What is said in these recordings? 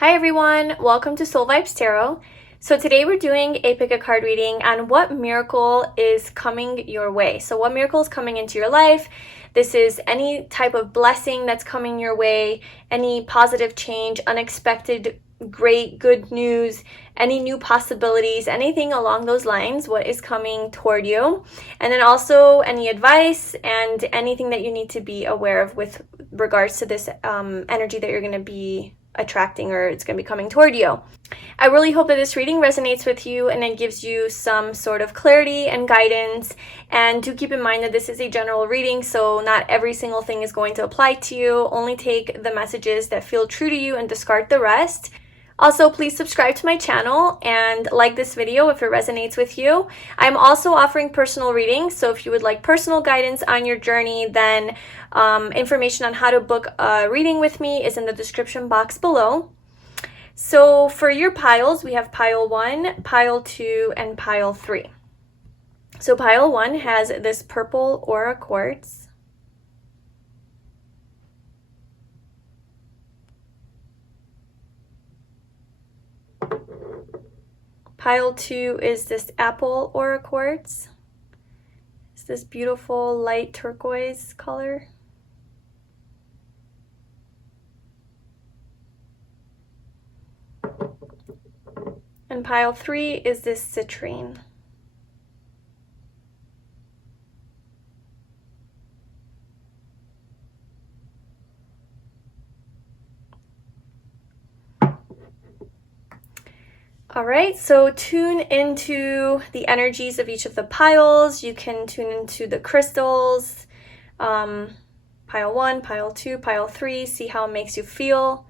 Hi everyone, welcome to 𝗨𝗧𝗧𝗧𝗧 Tarot. So today we're doing a pick a card reading on what miracle is coming your way. So what miracle is coming into your life? This is any type of blessing that's coming your way, any positive change, unexpected, great, good news, any new possibilities, anything along those lines, what is coming toward you. And then also any advice and anything that you need to be aware of with regards to this energy that you're going to be attracting, or it's going to be coming toward you. I really hope that this reading resonates with you and it gives you some sort of clarity and guidance. And do keep in mind that this is a general reading, so not every single thing is going to apply to you. Only take the messages that feel true to you and discard the rest. Also, please subscribe to my channel and like this video if it resonates with you. I'm also offering personal readings, so if you would like personal guidance on your journey, then information on how to book a reading with me is in the description box below. So for your piles, we have pile 1, pile 2, and pile 3. So pile 1 has this purple aura quartz. Pile 2 is this apple aura quartz. It's this beautiful light turquoise color. And pile 3 is this citrine. All right, so tune into the energies of each of the piles. You can tune into the crystals, pile 1, pile 2, pile 3, see how it makes you feel.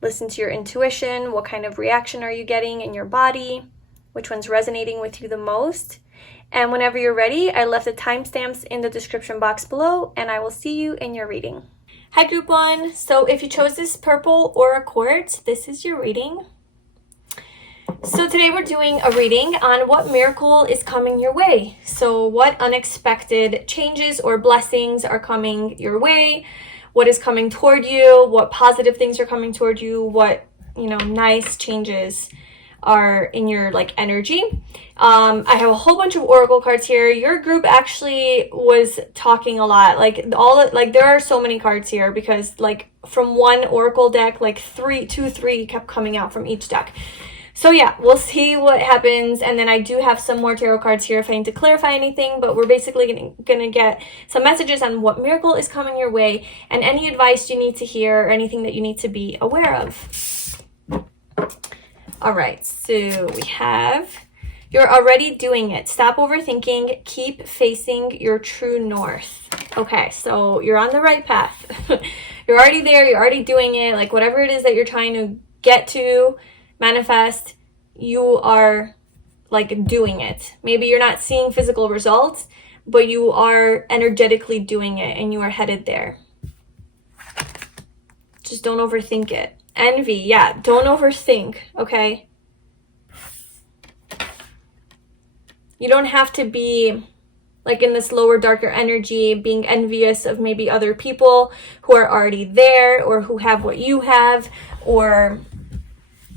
Listen to your intuition. What kind of reaction are you getting in your body? Which one's resonating with you the most? And whenever you're ready, I left the timestamps in the description box below, and I will see you in your reading. Hi, Group 1. So if you chose this purple aura quartz, this is your reading. So today we're doing a reading on what miracle is coming your way. So what unexpected changes or blessings are coming your way? What is coming toward you? What positive things are coming toward you? What, nice changes are in your energy? I have a whole bunch of oracle cards here. Your group actually was talking a lot. There are so many cards here because from one oracle deck, 3 kept coming out from each deck. So yeah, we'll see what happens, and then I do have some more tarot cards here if I need to clarify anything, but we're basically gonna get some messages on what miracle is coming your way and any advice you need to hear or anything that you need to be aware of. All right, so we have, you're already doing it. Stop overthinking, keep facing your true north. Okay, so you're on the right path. You're already there, you're already doing it, whatever it is that you're trying to get to, manifest, you are doing it. Maybe you're not seeing physical results, but you are energetically doing it and you are headed there. Just don't overthink it. Envy, yeah, don't overthink, okay? You don't have to be in this lower, darker energy, being envious of maybe other people who are already there or who have what you have, or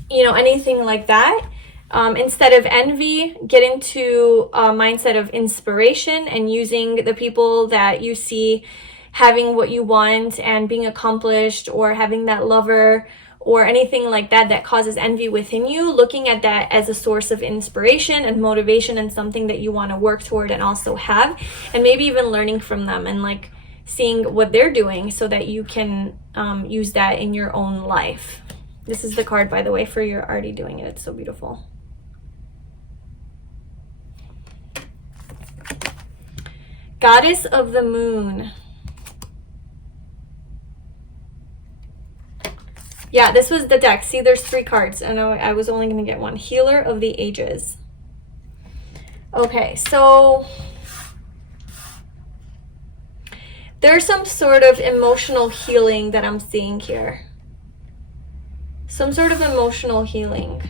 anything like that. Instead of envy, get into a mindset of inspiration and using the people that you see having what you want and being accomplished, or having that lover or anything like that that causes envy within you, looking at that as a source of inspiration and motivation and something that you want to work toward and also have, and maybe even learning from them and seeing what they're doing so that you can use that in your own life. This is the card, by the way, for you're already doing it. It's so beautiful. Goddess of the Moon. Yeah, this was the deck. See, there's 3 cards. I know I was only going to get one. Healer of the Ages. Okay, so there's some sort of emotional healing that I'm seeing here. Some sort of emotional healing.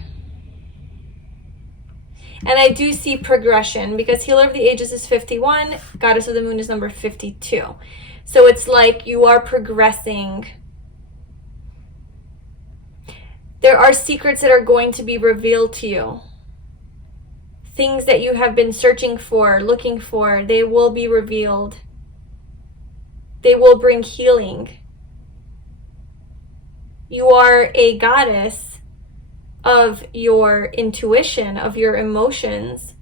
And I do see progression because Healer of the Ages is 51, Goddess of the Moon is number 52. So it's like you are progressing. There are secrets that are going to be revealed to you. Things that you have been searching for, looking for, they will be revealed. They will bring healing. You are a goddess of your intuition, of your emotions.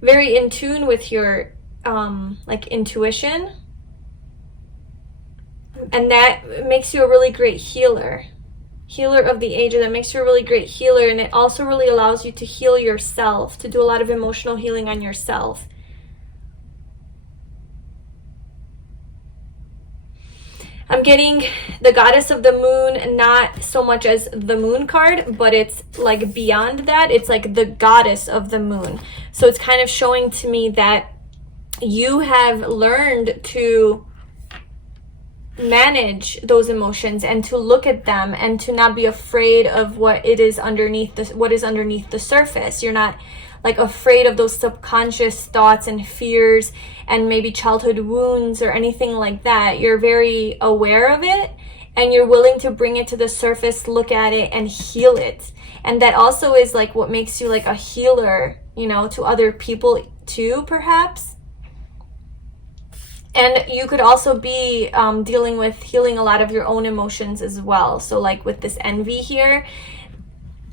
Very in tune with your like intuition. And that makes you a really great healer. Healer of the ages. That makes you a really great healer. And it also really allows you to heal yourself, to do a lot of emotional healing on yourself. I'm getting the goddess of the moon, not so much as the moon card, but it's like beyond that. It's like the goddess of the moon. So it's kind of showing to me that you have learned to manage those emotions and to look at them and to not be afraid of what is underneath the surface. You're not like afraid of those subconscious thoughts and fears and maybe childhood wounds or anything like that. You're very aware of it and you're willing to bring it to the surface, look at it and heal it. And that also is like what makes you like a healer, you know, to other people too, perhaps. And you could also be dealing with healing a lot of your own emotions as well. So like with this envy here,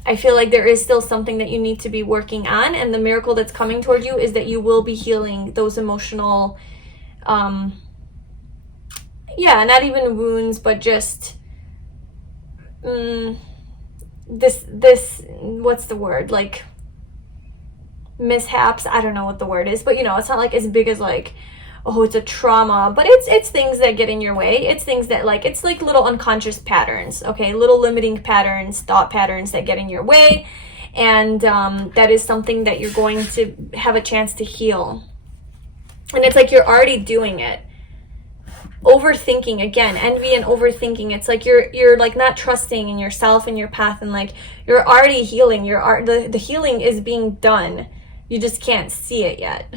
I feel like there is still something that you need to be working on. And the miracle that's coming toward you is that you will be healing those emotional, not even wounds, but just this, what's the word? Like mishaps. I don't know what the word is, but you know, it's not like as big as like, oh, it's a trauma, but it's things that get in your way. It's things that like, it's like little unconscious patterns, okay? Little limiting patterns, thought patterns that get in your way. And that is something that you're going to have a chance to heal. And it's like you're already doing it. Overthinking, again, envy and overthinking. It's like you're like not trusting in yourself and your path, and like you're already healing. The healing is being done. You just can't see it yet.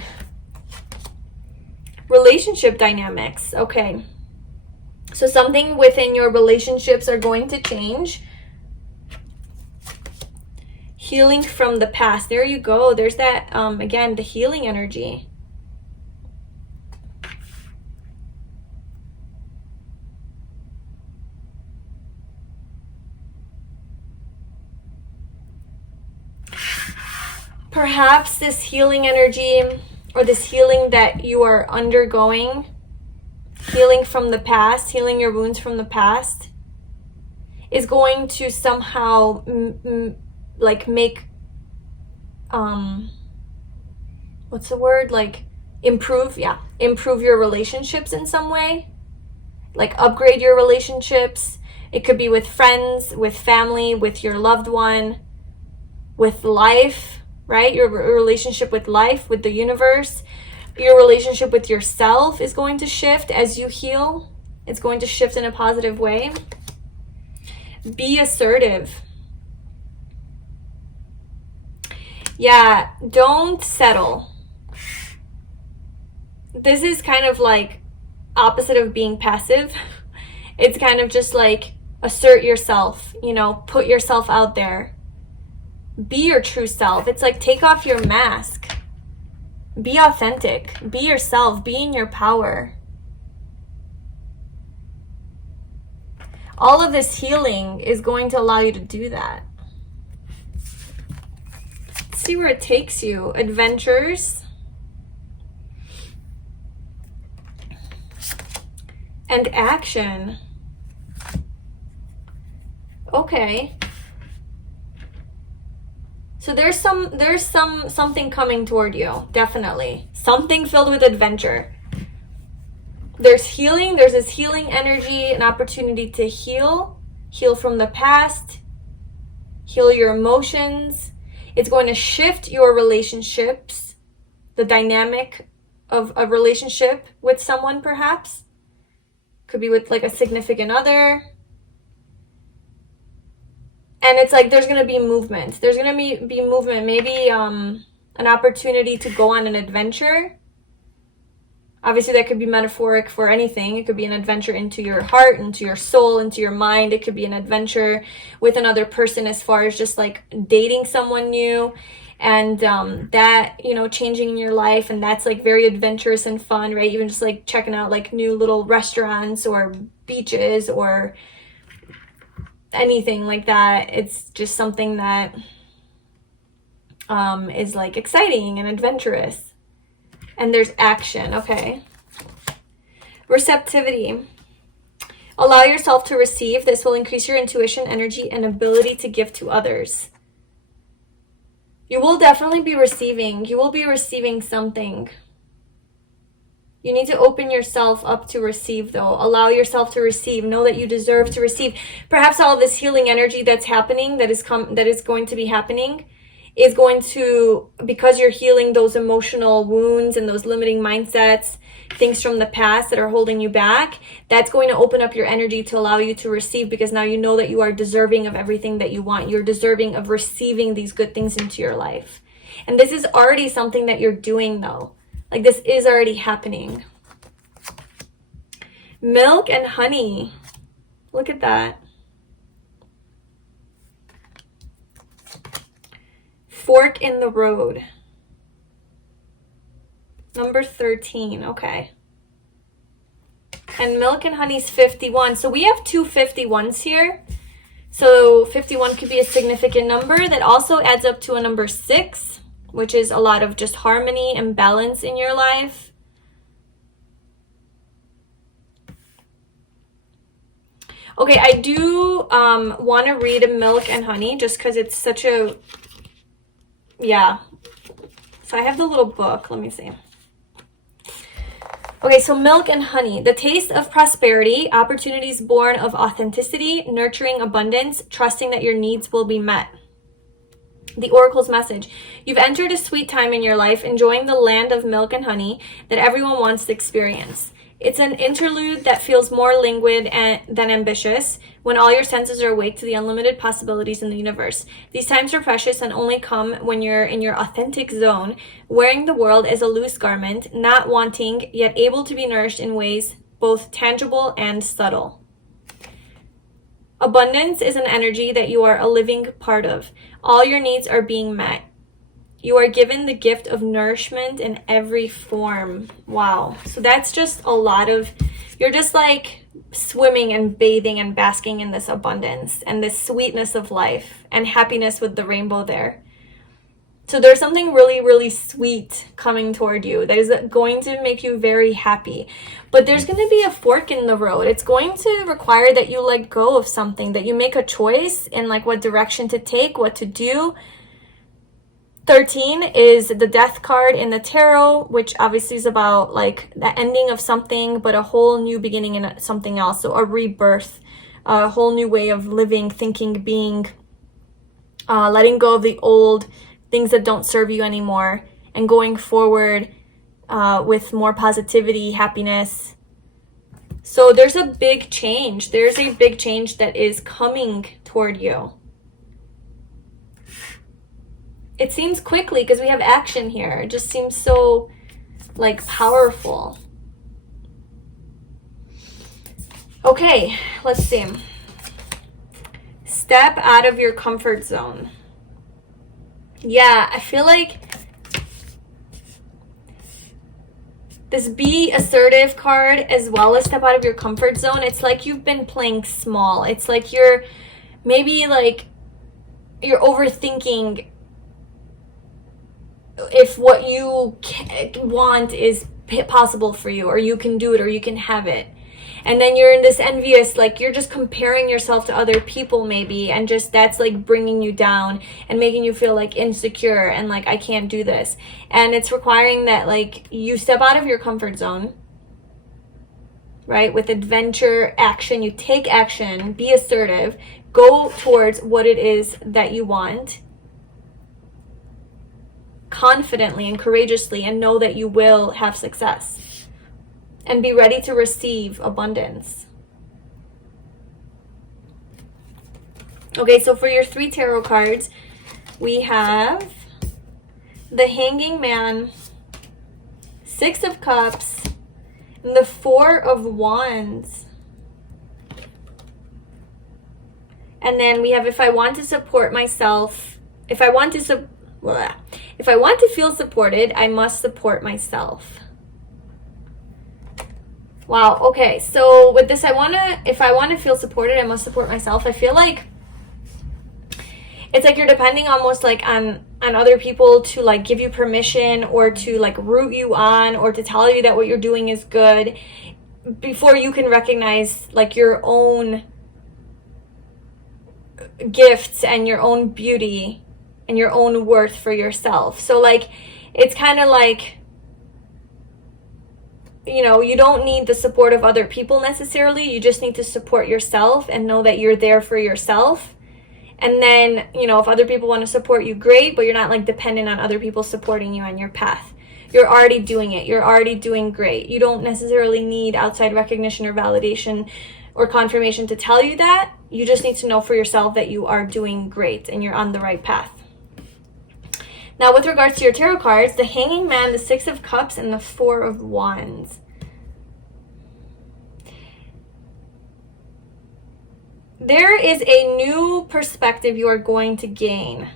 Relationship dynamics. Okay. So something within your relationships are going to change. Healing from the past. There you go. There's that, again, the healing energy. Perhaps this healing energy, or this healing that you are undergoing, healing from the past, healing your wounds from the past, is going to somehow like make, what's the word? Like improve your relationships in some way, like upgrade your relationships. It could be with friends, with family, with your loved one, with life. Right? Your relationship with life, with the universe, your relationship with yourself is going to shift as you heal. It's going to shift in a positive way. Be assertive. Yeah, don't settle. This is kind of like opposite of being passive. It's kind of just like assert yourself, you know, put yourself out there. Be your true self. It's like take off your mask. Be authentic. Be yourself. Be in your power. All of this healing is going to allow you to do that. Let's see where it takes you. Adventures. And action. Okay. So there's something coming toward you, definitely. Something filled with adventure. There's healing, there's this healing energy, an opportunity to heal from the past, heal your emotions. It's going to shift your relationships, the dynamic of a relationship with someone perhaps. Could be with like a significant other. And it's like there's going to be movement. There's going to be movement. Maybe an opportunity to go on an adventure. Obviously, that could be metaphoric for anything. It could be an adventure into your heart, into your soul, into your mind. It could be an adventure with another person as far as just like dating someone new and that, you know, changing in your life. And that's like very adventurous and fun, right? Even just like checking out like new little restaurants or beaches or anything like that. It's just something that is like exciting and adventurous. And there's action, okay. Receptivity. Allow yourself to receive. This will increase your intuition, energy, and ability to give to others. You will definitely be receiving. You will be receiving something. You need to open yourself up to receive, though. Allow yourself to receive. Know that you deserve to receive. Perhaps all this healing energy that's happening, that is going to be happening, is going to, because you're healing those emotional wounds and those limiting mindsets, things from the past that are holding you back, that's going to open up your energy to allow you to receive, because now you know that you are deserving of everything that you want. You're deserving of receiving these good things into your life. And this is already something that you're doing, though. Like, this is already happening. Milk and honey. Look at that. Fork in the road. Number 13. Okay. And milk and honey's 51. So we have two 51s here. So 51 could be a significant number. That also adds up to a number 6, which is a lot of just harmony and balance in your life. Okay, I do want to read milk and honey just because it's such a... Yeah. So I have the little book. Let me see. Okay, so milk and honey. The taste of prosperity, opportunities born of authenticity, nurturing abundance, trusting that your needs will be met. The Oracle's message. You've entered a sweet time in your life, enjoying the land of milk and honey that everyone wants to experience. It's an interlude that feels more languid than ambitious, when all your senses are awake to the unlimited possibilities in the universe. These times are precious and only come when you're in your authentic zone, wearing the world as a loose garment, not wanting, yet able to be nourished in ways both tangible and subtle. Abundance is an energy that you are a living part of. All your needs are being met. You are given the gift of nourishment in every form. Wow. So that's just a lot of, you're just like swimming and bathing and basking in this abundance and this sweetness of life and happiness with the rainbow there. So there's something really, really sweet coming toward you that is going to make you very happy. But there's going to be a fork in the road. It's going to require that you let go of something, that you make a choice in like what direction to take, what to do. 13 is the death card in the tarot, which obviously is about like the ending of something, but a whole new beginning in something else. So a rebirth, a whole new way of living, thinking, being, letting go of the old things that don't serve you anymore and going forward with more positivity, happiness. So there's a big change. There's a big change that is coming toward you. It seems quickly because we have action here. It just seems so like powerful. Okay, let's see. Step out of your comfort zone. Yeah, I feel like this be assertive card as well as step out of your comfort zone. It's like you've been playing small. It's like you're maybe like you're overthinking if what you want is possible for you, or you can do it, or you can have it. And then you're in this envious, like you're just comparing yourself to other people maybe, and just that's like bringing you down and making you feel like insecure and like I can't do this. And it's requiring that like you step out of your comfort zone, right? With adventure, action, you take action, be assertive, go towards what it is that you want confidently and courageously, and know that you will have success and be ready to receive abundance. Okay, so for your 3 tarot cards, we have the Hanging Man, 6 of Cups, And the Four of Wands. And then we have, if I want to support myself, if I want to feel supported, I must support myself. Wow, okay, so with this, if I want to feel supported, I must support myself. I feel like it's like you're depending almost like on other people to like give you permission or to like root you on or to tell you that what you're doing is good before you can recognize like your own gifts and your own beauty and your own worth for yourself. So like it's kind of like, you know, you don't need the support of other people necessarily. You just need to support yourself and know that you're there for yourself. And then, you know, if other people want to support you, great, but you're not like dependent on other people supporting you on your path. You're already doing it. You're already doing great. You don't necessarily need outside recognition or validation or confirmation to tell you that. You just need to know for yourself that you are doing great and you're on the right path. Now, with regards to your tarot cards, the Hanging Man, the Six of Cups, and the Four of Wands. There is a new perspective you are going to gain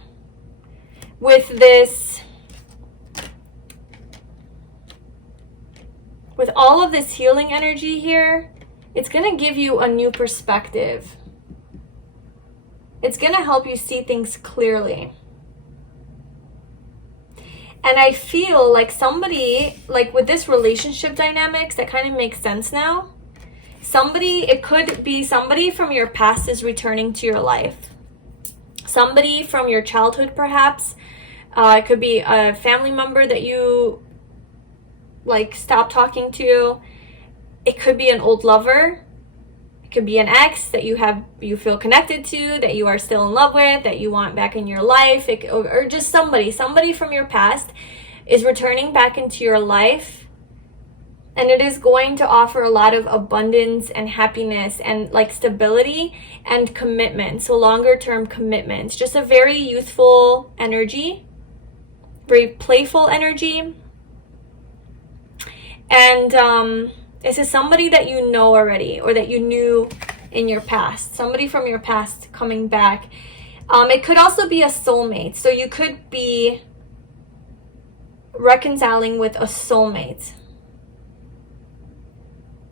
with this, with all of this healing energy here. It's going to give you a new perspective. It's going to help you see things clearly. And I feel like somebody, like with this relationship dynamics, that kind of makes sense now. It could be somebody from your past is returning to your life. Somebody from your childhood, perhaps. It could be a family member that you like stopped talking to. It could be an old lover. It could be an ex that you feel connected to, that you are still in love with, that you want back in your life, or just somebody from your past is returning back into your life. And it is going to offer a lot of abundance and happiness and like stability and commitment. So longer term commitments. Just a very youthful energy. Very playful energy. And this is somebody that you know already or that you knew in your past. Somebody from your past coming back. It could also be a soulmate. So you could be reconciling with a soulmate.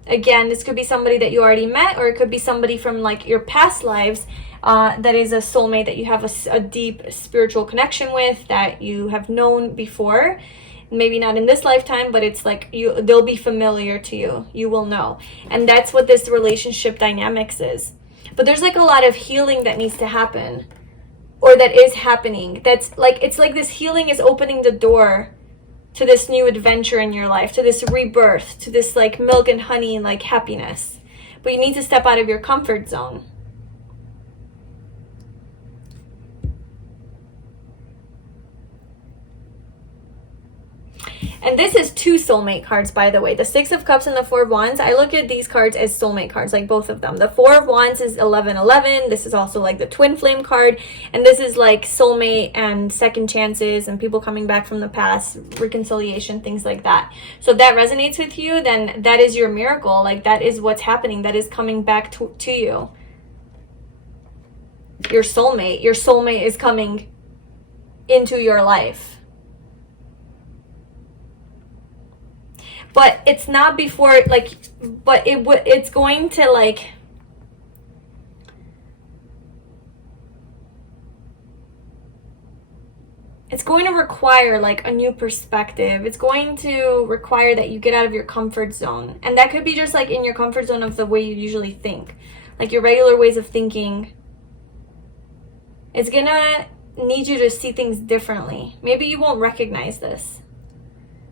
Again, this could be somebody that you already met, or it could be somebody from like your past lives that is a soulmate that you have a deep spiritual connection with, that you have known before. Maybe not in this lifetime, but it's like they'll be familiar to you. You will know. And that's what this relationship dynamics is. But there's like a lot of healing that needs to happen, or that is happening. That's like, it's like this healing is opening the door to this new adventure in your life, to this rebirth, to this like milk and honey like happiness. But you need to step out of your comfort zone. And this is two soulmate cards, by the way. The Six of Cups and the Four of Wands. I look at these cards as soulmate cards, like both of them. The Four of Wands is 11-11. This is also like the twin flame card. And this is like soulmate and second chances and people coming back from the past, reconciliation, things like that. So if that resonates with you, then that is your miracle. Like that is what's happening. That is coming back to you. Your soulmate is coming into your life. But it's not before, like, but it's going to, like, it's going to require, like, a new perspective. It's going to require that you get out of your comfort zone. And that could be just, like, in your comfort zone of the way you usually think. Like, your regular ways of thinking. It's gonna need you to see things differently. Maybe you won't recognize this.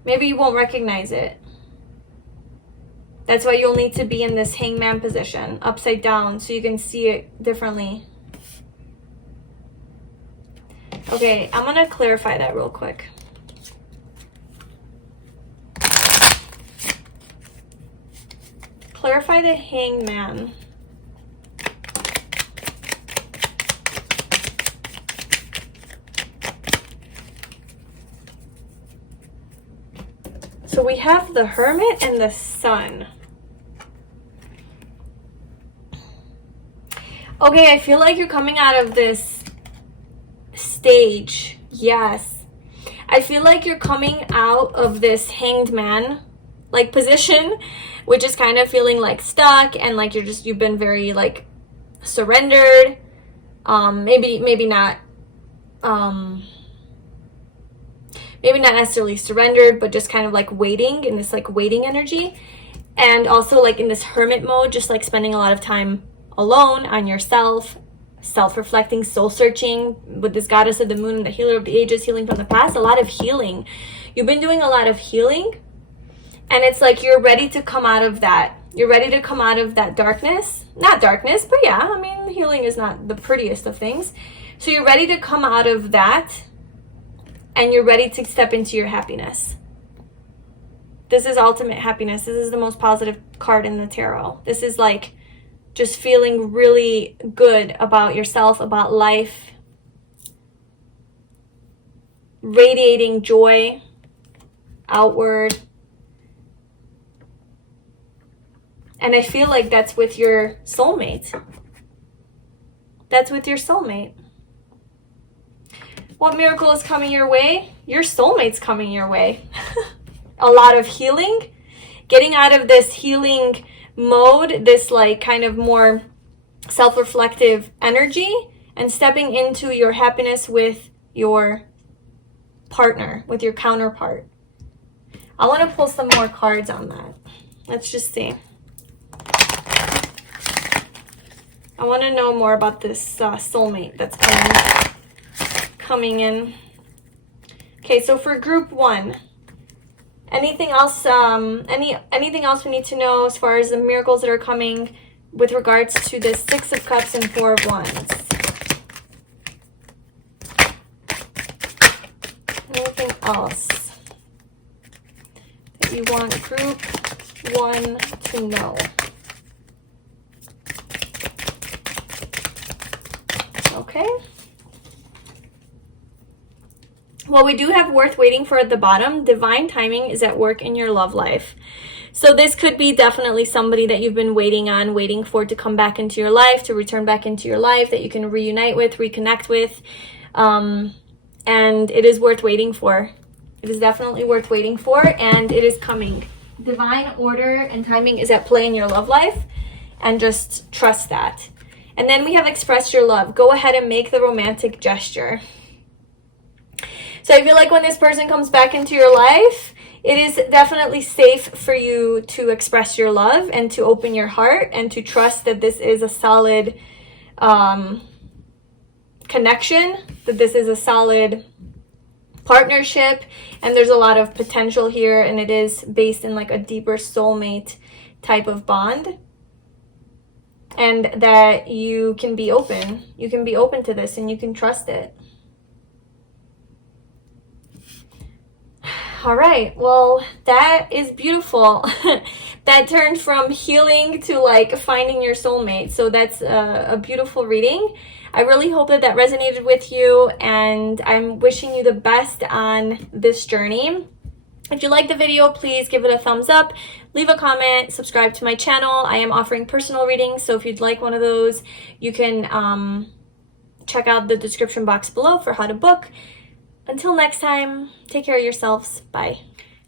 Maybe you won't recognize it. That's why you'll need to be in this hangman position, upside down, so you can see it differently. Okay, I'm going to clarify that real quick. Clarify the hangman. So So we have the Hermit and the Sun. Okay, I feel like you're coming out of this stage. Yes. I feel like you're coming out of this Hanged Man like position, which is kind of feeling like stuck and like you've been very like surrendered. Maybe not necessarily surrendered, but just kind of like waiting in this like waiting energy. And also like in this hermit mode, just like spending a lot of time alone on yourself, self-reflecting, soul-searching with this goddess of the moon, the healer of the ages, healing from the past. A lot of healing. You've been doing a lot of healing, and it's like you're ready to come out of that. You're ready to come out of that darkness. Not darkness, but yeah, I mean, healing is not the prettiest of things. So you're ready to come out of that, and you're ready to step into your happiness. This is ultimate happiness. This is the most positive card in the tarot. This is like just feeling really good about yourself, about life, radiating joy outward. And I feel like that's with your soulmate. That's with your soulmate. What miracle is coming your way? Your soulmate's coming your way. A lot of healing. Getting out of this healing mode, this like kind of more self-reflective energy, and stepping into your happiness with your partner, with your counterpart. I want to pull some more cards on that. Let's just see. I want to know more about this soulmate that's coming in. Okay, so for group 1, anything else? Anything else we need to know as far as the miracles that are coming with regards to the 6 of Cups and 4 of Wands? Anything else that you want group 1 to know? Okay. Well, we do have worth waiting for at the bottom. Divine timing is at work in your love life. So this could be definitely somebody that you've been waiting for to come back into your life, to return back into your life, that you can reunite with, reconnect with. And it is worth waiting for. It is definitely worth waiting for, and it is coming. Divine order and timing is at play in your love life, and just trust that. And then we have express your love. Go ahead and make the romantic gesture. So I feel like when this person comes back into your life, it is definitely safe for you to express your love and to open your heart and to trust that this is a solid connection, that this is a solid partnership, and there's a lot of potential here, and it is based in like a deeper soulmate type of bond. And that you can be open. You can be open to this and you can trust it. All right, well, that is beautiful. That turned from healing to like finding your soulmate. So that's a beautiful reading. I really hope that that resonated with you, and I'm wishing you the best on this journey. If you like the video, please give it a thumbs up, leave a comment, subscribe to my channel. I am offering personal readings, so if you'd like one of those, you can check out the description box below for how to book. Until next time, take care of yourselves. Bye.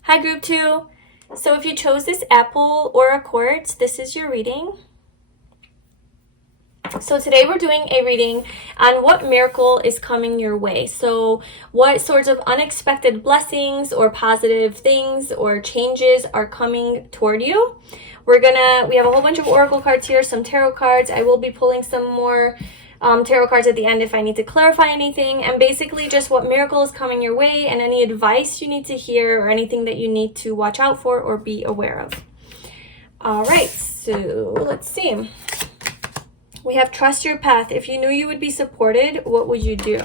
Hi, Group 2. So if you chose this apple or a quartz, this is your reading. So today we're doing a reading on what miracle is coming your way. So what sorts of unexpected blessings or positive things or changes are coming toward you. We have a whole bunch of oracle cards here, some tarot cards. I will be pulling some more tarot cards at the end if I need to clarify anything, and basically just what miracle is coming your way and any advice you need to hear or anything that you need to watch out for or be aware of. All right, so let's see. We have trust your path. If you knew you would be supported, what would you do?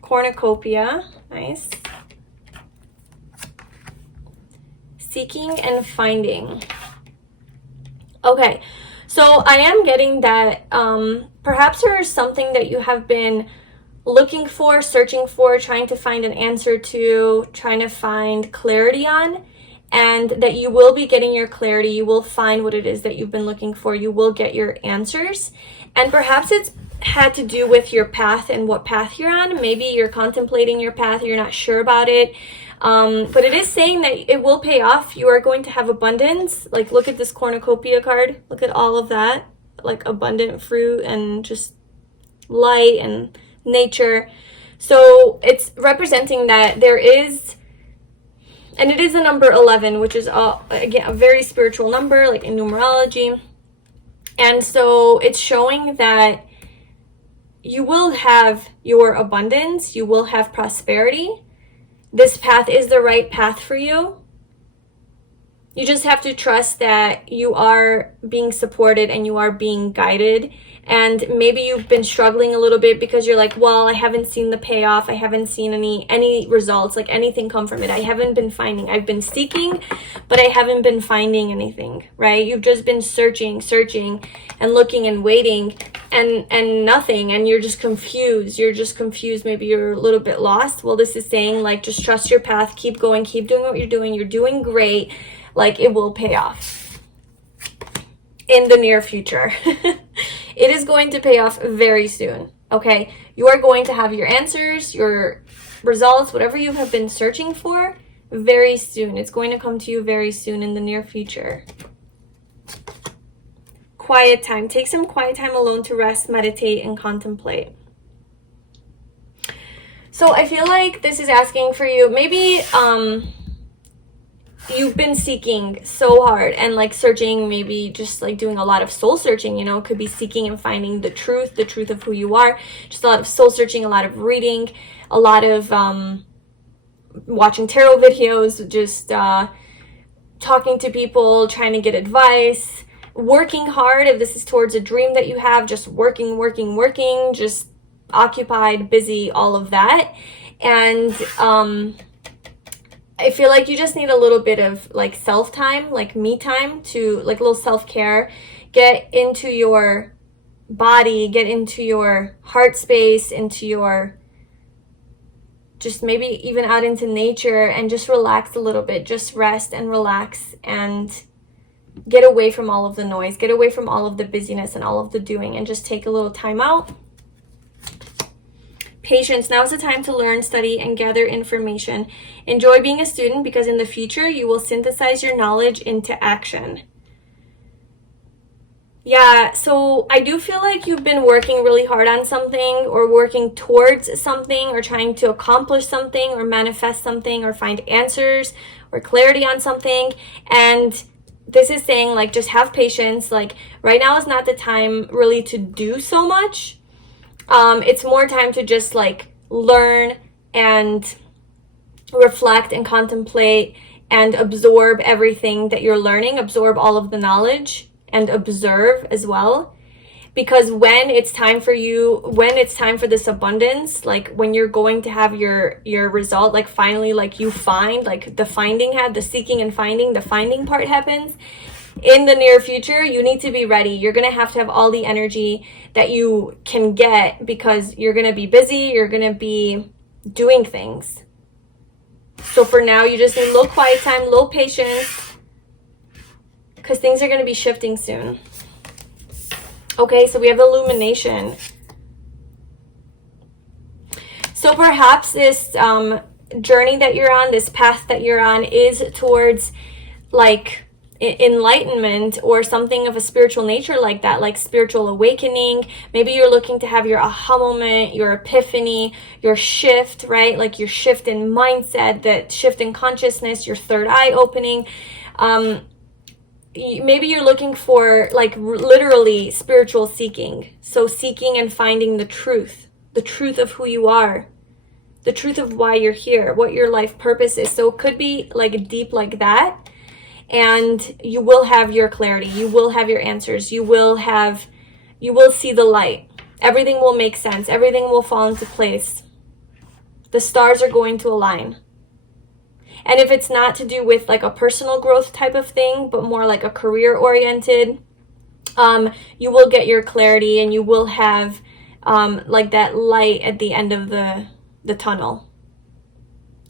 Cornucopia, nice. Seeking and finding. Okay, so I am getting that perhaps there is something that you have been looking for, searching for, trying to find an answer to, trying to find clarity on, and that you will be getting your clarity. You will find what it is that you've been looking for. You will get your answers. And perhaps it's had to do with your path and what path you're on. Maybe you're contemplating your path, you're not sure about it. But it is saying that it will pay off. You are going to have abundance. Like, look at this cornucopia card. Look at all of that. Like abundant fruit and just light and nature. So it's representing that there is, and it is a number 11, which is again a very spiritual number, like in numerology. And so it's showing that you will have your abundance, you will have prosperity. This path is the right path for you. You just have to trust that you are being supported and you are being guided. And maybe you've been struggling a little bit because you're like, well, I haven't seen the payoff. I haven't seen any results, like anything come from it. I haven't been finding. I've been seeking, but I haven't been finding anything, right? You've just been searching and looking and waiting and nothing. And you're just confused. Maybe you're a little bit lost. Well, this is saying, like, just trust your path. Keep going. Keep doing what you're doing. You're doing great. Like, it will pay off in the near future. It is going to pay off very soon, okay? You are going to have your answers, your results, whatever you have been searching for, very soon. It's going to come to you very soon in the near future. Quiet time. Take some quiet time alone to rest, meditate, and contemplate. So I feel like this is asking for you, maybe you've been seeking so hard and like searching, maybe just like doing a lot of soul searching, you know, could be seeking and finding the truth of who you are. Just a lot of soul searching, a lot of reading, a lot of watching tarot videos, just talking to people, trying to get advice, working hard. If this is towards a dream that you have, just working, just occupied, busy, all of that. And I feel like you just need a little bit of like self-time, like me time, to like a little self-care. Get into your body, get into your heart space, into your, just maybe even out into nature, and just relax a little bit. Just rest and relax and get away from all of the noise, get away from all of the busyness and all of the doing, and just take a little time out. Patience. Now is the time to learn, study, and gather information. Enjoy being a student, because in the future you will synthesize your knowledge into action. Yeah, so I do feel like you've been working really hard on something, or working towards something, or trying to accomplish something, or manifest something, or find answers or clarity on something. And this is saying, like, just have patience. Like, right now is not the time really to do so much. It's more time to just like learn and reflect and contemplate and absorb everything that you're learning, absorb all of the knowledge, and observe as well. Because when it's time for this abundance, like when you're going to have your result, like finally, like you find, like the seeking and finding, the finding part happens in the near future, you need to be ready. You're going to have all the energy that you can get, because you're going to be busy, you're going to be doing things. So for now, you just need a little quiet time, a little patience, because things are going to be shifting soon. Okay, so we have illumination. So perhaps this journey that you're on, this path that you're on, is towards like enlightenment or something of a spiritual nature, like that, like spiritual awakening. Maybe you're looking to have your aha moment, your epiphany, your shift, right? Like your shift in mindset, that shift in consciousness, your third eye opening. Maybe you're looking for like literally spiritual seeking. So seeking and finding the truth of who you are, the truth of why you're here, what your life purpose is. So it could be like deep like that. And you will have your clarity. You will have your answers. You will see the light. Everything will make sense. Everything will fall into place. The stars are going to align. And if it's not to do with like a personal growth type of thing, but more like a career oriented, you will get your clarity, and you will have like that light at the end of the tunnel.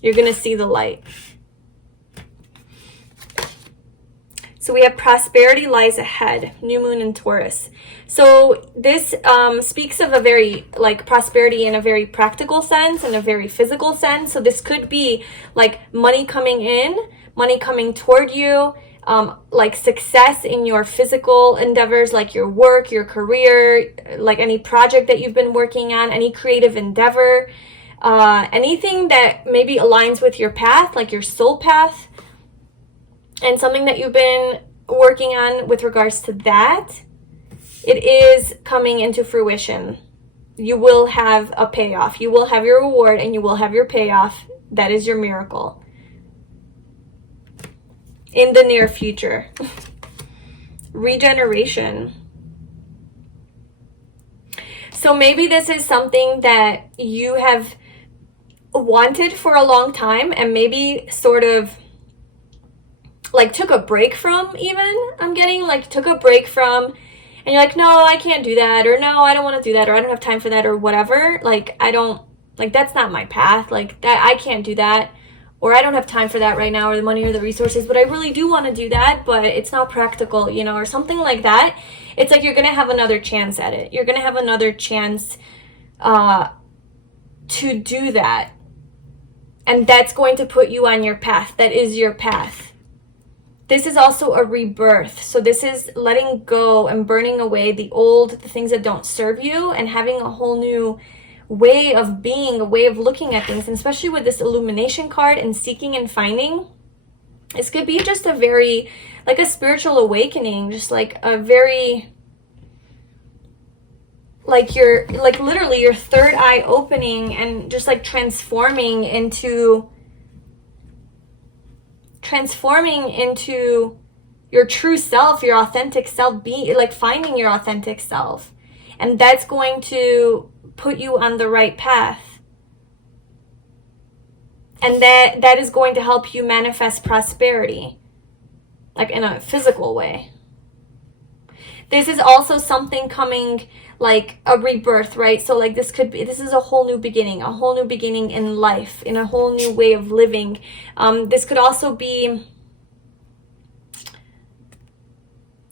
You're going to see the light. So we have prosperity lies ahead, new moon in Taurus. So this speaks of a very, like, prosperity in a very practical sense and a very physical sense. So this could be like money coming in, money coming toward you, like success in your physical endeavors, like your work, your career, like any project that you've been working on, any creative endeavor, anything that maybe aligns with your path, like your soul path. And something that you've been working on with regards to that, it is coming into fruition. You will have a payoff. You will have your reward and you will have your payoff. That is your miracle in the near future. Regeneration. So maybe this is something that you have wanted for a long time and maybe sort of like took a break from, even I'm getting like took a break from, and you're like, no, I can't do that, or no, I don't want to do that, or I don't have time for that, or whatever. Like, I don't, like, that's not my path, like that, I can't do that, or I don't have time for that right now, or the money or the resources, but I really do want to do that, but it's not practical, you know, or something like that. It's like you're gonna have another chance at it. You're gonna have another chance to do that, and that's going to put you on your path. That is your path. This is also a rebirth. So this is letting go and burning away the things that don't serve you, and having a whole new way of being, a way of looking at things. And especially with this illumination card and seeking and finding, this could be just a very, like a spiritual awakening, just like a very, like your, like literally your third eye opening and just like transforming into your true self, your authentic self, like finding your authentic self. And that's going to put you on the right path. And that is going to help you manifest prosperity, like in a physical way. This is also something coming, like a rebirth, right? So like this is a whole new beginning in life, in a whole new way of living. This could also be,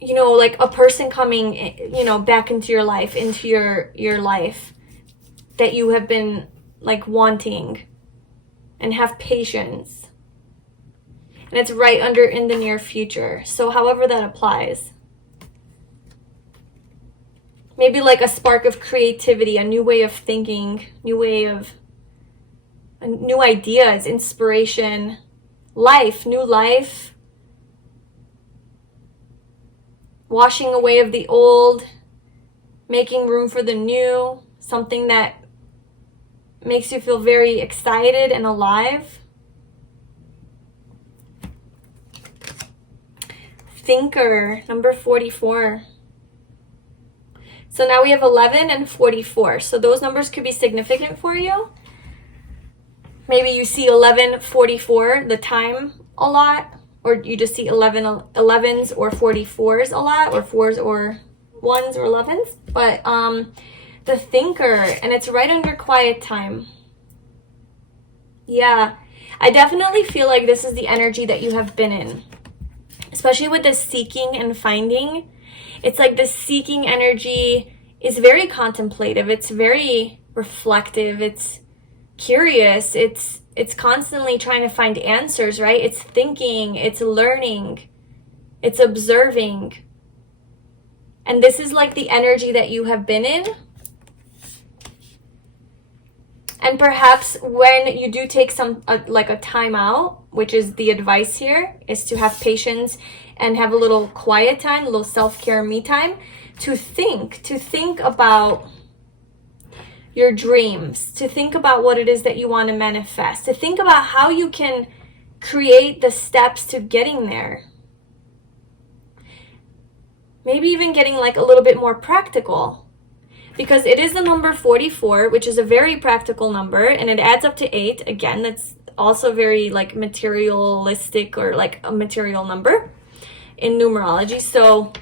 you know, like a person coming, you know, back into your life, into your life that you have been like wanting, and have patience. And it's right under in the near future. So however that applies. Maybe like a spark of creativity, a new way of thinking, new ideas, inspiration, new life, washing away of the old, making room for the new, something that makes you feel very excited and alive. Thinker, number 44. So now we have 11 and 44. So those numbers could be significant for you. Maybe you see 11:44, the time, a lot, or you just see 11s or 44s a lot, or 4s or 1s or 11s. But the thinker, and it's right under quiet time. Yeah, I definitely feel like this is the energy that you have been in, especially with this seeking and finding. It's like the seeking energy is very contemplative. It's very reflective. It's curious. It's constantly trying to find answers, right? It's thinking, it's learning, it's observing. And this is like the energy that you have been in. And perhaps when you do take like a time out, which is the advice here, is to have patience and have a little quiet time, a little self-care, me time, to think about your dreams, to think about what it is that you want to manifest, to think about how you can create the steps to getting there. Maybe even getting like a little bit more practical, because it is the number 44, which is a very practical number, and it adds up to 8. Again, that's also very like materialistic, or like a material number in numerology. So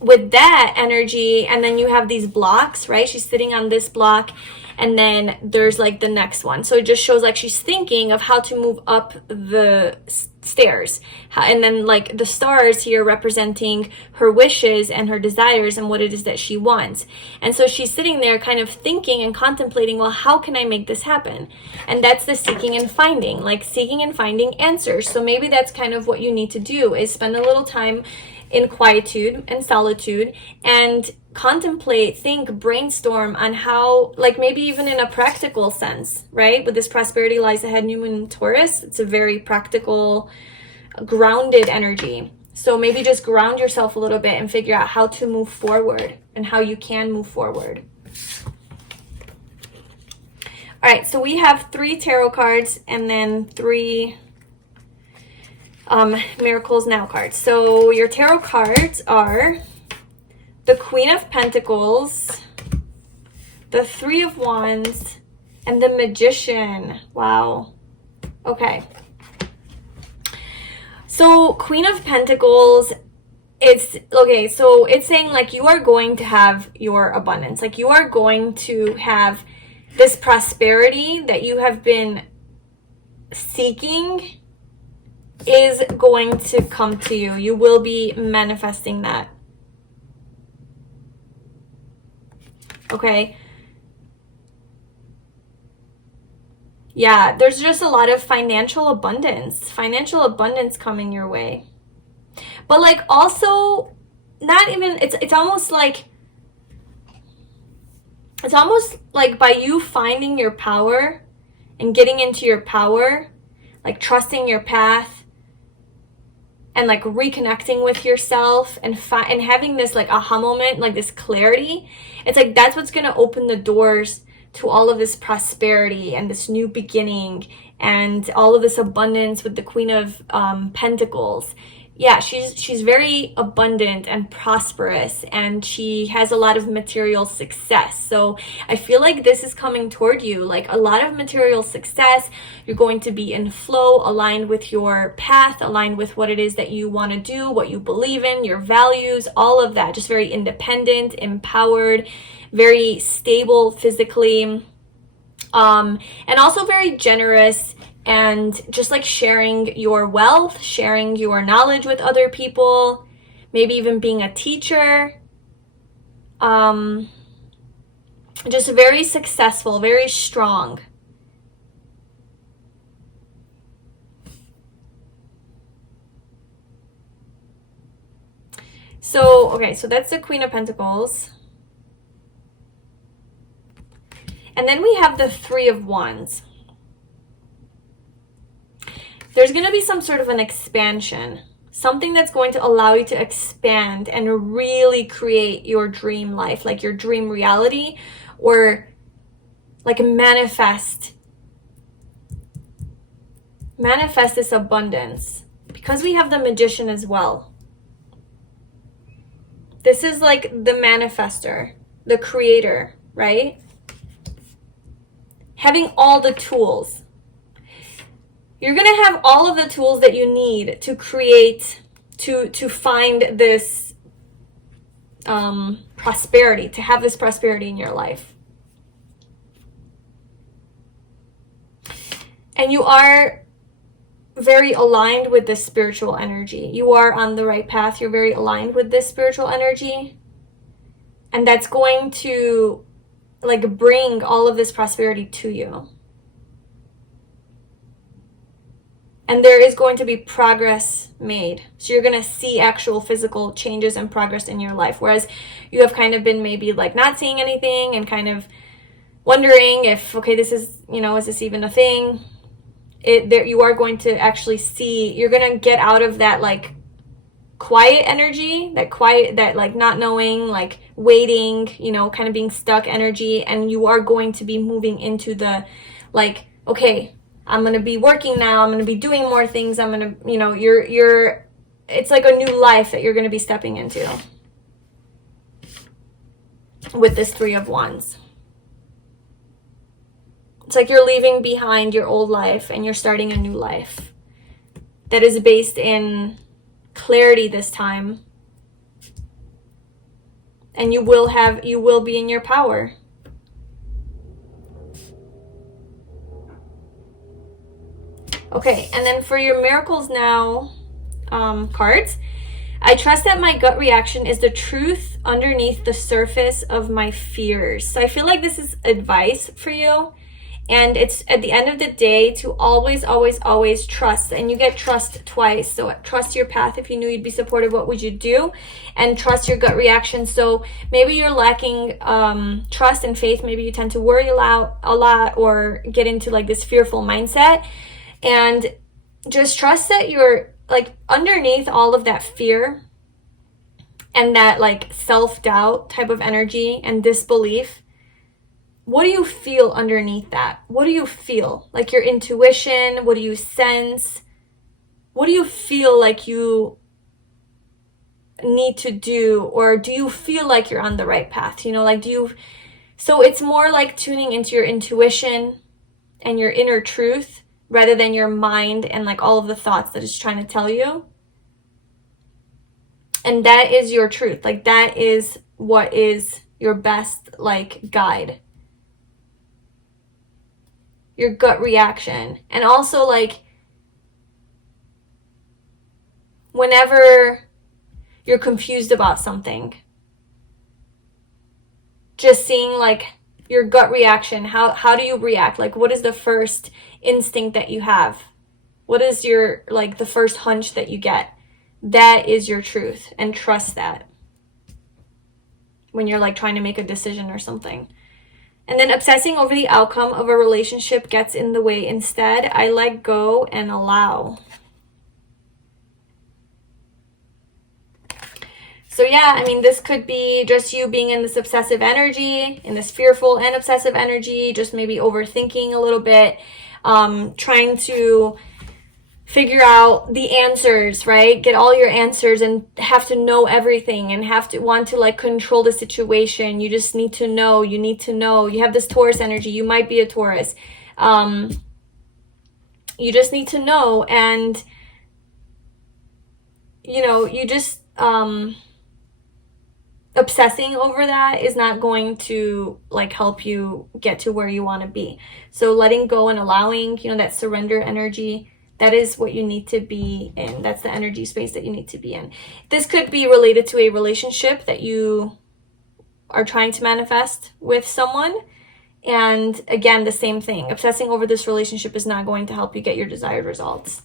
with that energy, and then you have these blocks, right? She's sitting on this block, and then there's like the next one. So it just shows like she's thinking of how to move up the stairs. And then like the stars here representing her wishes and her desires and what it is that she wants. And so she's sitting there kind of thinking and contemplating, well, how can I make this happen? And that's the seeking and finding, like seeking and finding answers. So maybe that's kind of what you need to do, is spend a little time in quietude and solitude and contemplate, think, brainstorm on how, like maybe even in a practical sense, right? With this prosperity lies ahead, new moon in Taurus, it's a very practical, grounded energy. So maybe just ground yourself a little bit and figure out how to move forward and how you can move forward. All right, so we have 3 tarot cards and then 3 Miracles Now cards. So your tarot cards are the Queen of Pentacles, the 3 of Wands, and the Magician. Wow. Okay. So Queen of Pentacles, it's okay. So it's saying like you are going to have your abundance. Like you are going to have this prosperity that you have been seeking is going to come to you. You will be manifesting that. Okay. Yeah, there's just a lot of financial abundance coming your way. But like also not even, it's almost like by you finding your power and getting into your power, like trusting your path, and like reconnecting with yourself and having this like aha moment, like this clarity, it's like that's what's going to open the doors to all of this prosperity and this new beginning and all of this abundance with the Queen of Pentacles. Yeah, she's very abundant and prosperous, and she has a lot of material success. So I feel like this is coming toward you, like a lot of material success. You're going to be in flow, aligned with your path, aligned with what it is that you want to do, what you believe in, your values, all of that. Just very independent, empowered, very stable physically, and also very generous. And just like sharing your wealth, sharing your knowledge with other people, maybe even being a teacher. Just very successful, very strong. So, okay, so that's the Queen of Pentacles. And then we have the 3 of Wands. There's going to be some sort of an expansion, something that's going to allow you to expand and really create your dream life, like your dream reality, or like manifest this abundance, because we have the Magician as well. This is like the manifester, the creator, right? Having all the tools. You're going to have all of the tools that you need to create, to find this prosperity, to have this prosperity in your life. And you are very aligned with this spiritual energy. You are on the right path. You're very aligned with this spiritual energy. And that's going to like bring all of this prosperity to you. And there is going to be progress made. So you're going to see actual physical changes and progress in your life. Whereas you have kind of been maybe like not seeing anything and kind of wondering if, okay, this is, you know, is this even a thing? You are going to actually see, you're going to get out of that like quiet energy, that like not knowing, like waiting, you know, kind of being stuck energy. And you are going to be moving into the like, okay, I'm going to be working now. I'm going to be doing more things. I'm going to, you know, it's like a new life that you're going to be stepping into with this 3 of Wands. It's like you're leaving behind your old life and you're starting a new life that is based in clarity this time, And you will be in your power. Okay, and then for your miracles now cards, I trust that my gut reaction is the truth underneath the surface of my fears. So I feel like this is advice for you. And it's at the end of the day to always, always, always trust. And you get trust twice. So trust your path. If you knew you'd be supported, what would you do? And trust your gut reaction. So maybe you're lacking trust and faith. Maybe you tend to worry a lot or get into like this fearful mindset. And just trust that you're like underneath all of that fear and that like self-doubt type of energy and disbelief. What do you feel underneath that? What do you feel? Like your intuition? What do you sense? What do you feel like you need to do? Or do you feel like you're on the right path? You know, like so it's more like tuning into your intuition and your inner truth rather than your mind and like all of the thoughts that it's trying to tell you. And that is your truth. Like that is what is your best like guide. Your gut reaction. And also like whenever you're confused about something, just seeing like your gut reaction, how do you react? Like what is the first instinct that you have? What is your like the first hunch that you get? That is your truth, and trust that when you're like trying to make a decision or something. And then obsessing over the outcome of a relationship gets in the way. Instead, I let go and allow. So yeah, I mean, this could be just you being in this obsessive energy, in this fearful and obsessive energy, just maybe overthinking a little bit, trying to figure out the answers, right? Get all your answers and have to know everything and have to want to like control the situation. You just need to know. You need to know. You have this Taurus energy. You might be a Taurus. You just need to know. And, you know, you just obsessing over that is not going to like help you get to where you want to be. So letting go and allowing, you know, that surrender energy, that is what you need to be in. That's the energy space that you need to be in. This could be related to a relationship that you are trying to manifest with someone. And again, the same thing. Obsessing over this relationship is not going to help you get your desired results.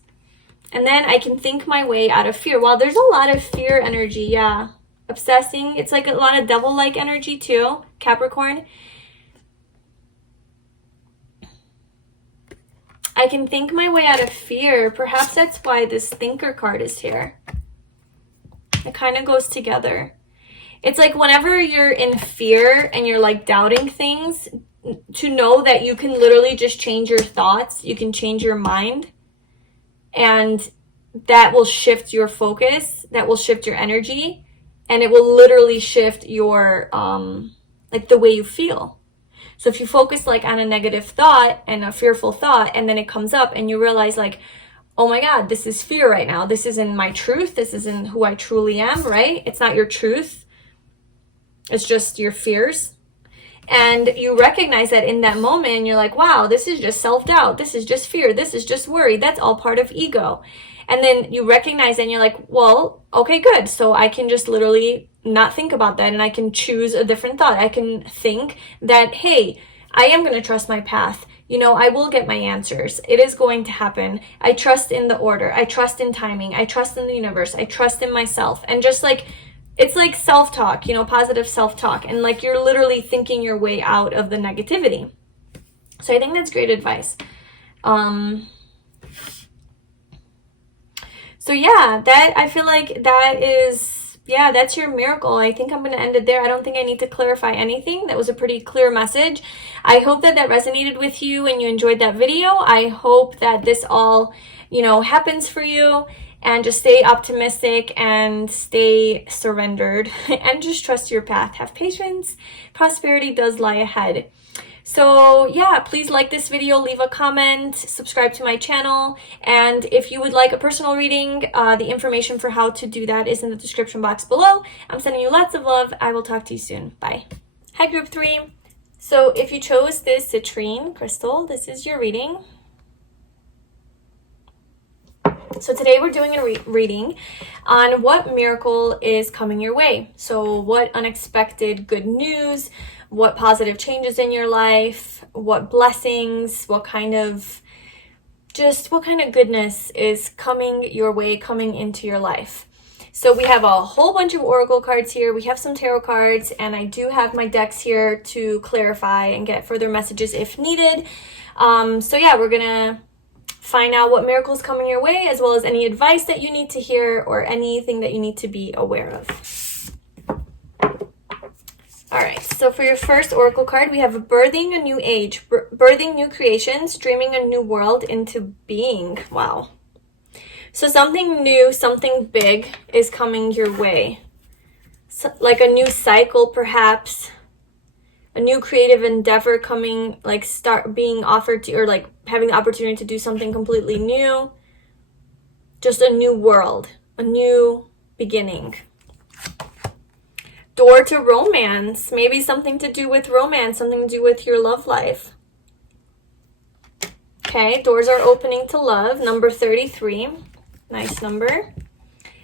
And then I can think my way out of fear. Well, there's a lot of fear energy, yeah. Obsessing, it's like a lot of devil-like energy too, Capricorn. I can think my way out of fear. Perhaps that's why this thinker card is here. It kind of goes together. It's like whenever you're in fear and you're like doubting things, to know that you can literally just change your thoughts. You can change your mind. And that will shift your focus. That will shift your energy. And it will literally shift your, like the way you feel. So if you focus like on a negative thought and a fearful thought, and then it comes up and you realize like, oh my God, this is fear right now. This isn't my truth. This isn't who I truly am, right? It's not your truth. It's just your fears. And you recognize that in that moment, you're like, wow, this is just self-doubt. This is just fear. This is just worry. That's all part of ego. And then you recognize it and you're like, well, okay, good. So I can just literally not think about that and I can choose a different thought. I can think that, hey, I am going to trust my path. You know, I will get my answers. It is going to happen. I trust in the order. I trust in timing. I trust in the universe. I trust in myself. And just like, it's like self-talk, you know, positive self-talk. And like you're literally thinking your way out of the negativity. So I think that's great advice. So yeah, that I feel like that is, yeah, that's your miracle. I think I'm going to end it there. I don't think I need to clarify anything. That was a pretty clear message. I hope that that resonated with you and you enjoyed that video. I hope that this all, you know, happens for you. and just stay optimistic and stay surrendered and just trust your path. Have patience. Prosperity does lie ahead. So yeah, please like this video, leave a comment, subscribe to my channel, and if you would like a personal reading, the information for how to do that is in the description box below. I'm sending you lots of love. I will talk to you soon. Bye. Hi group 3. So if you chose this citrine crystal, this is your reading. So today we're doing a reading on what miracle is coming your way. So what unexpected good news, what positive changes in your life, what blessings, what kind of goodness is coming your way, coming into your life. So we have a whole bunch of oracle cards here. We have some tarot cards, and I do have my decks here to clarify and get further messages if needed. So yeah, we're gonna find out what miracle is coming your way, as well as any advice that you need to hear or anything that you need to be aware of. All right, so for your first oracle card, we have birthing a new age, birthing new creations, dreaming a new world into being. Wow. So something new, something big is coming your way. So, like a new cycle, perhaps. A new creative endeavor coming, like start being offered to you, or like having the opportunity to do something completely new. Just a new world, a new beginning. Door to romance, maybe something to do with romance, something to do with your love life. Okay, doors are opening to love. Number 33, nice number.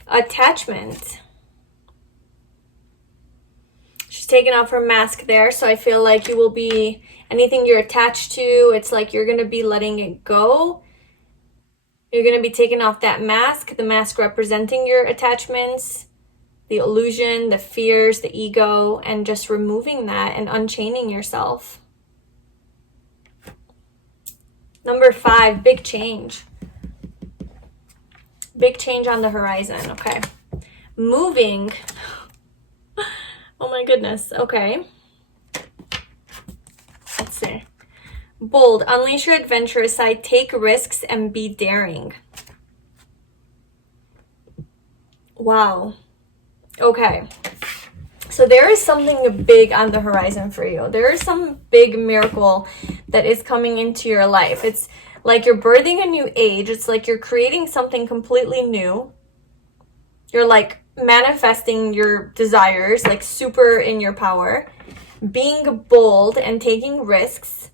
Attachment. She's taking off her mask there, so I feel like you will be, anything you're attached to, it's like you're going to be letting it go. You're going to be taking off that mask, the mask representing your attachments, the illusion, the fears, the ego, and just removing that and unchaining yourself. Number 5, big change. Big change on the horizon, okay. Moving. Oh my goodness, okay. Let's see. Bold, unleash your adventurous side, take risks, and be daring. Wow. Okay, so there is something big on the horizon for you. There is some big miracle that is coming into your life. It's like you're birthing a new age. It's like you're creating something completely new. You're like manifesting your desires, like super in your power. Being bold and taking risks.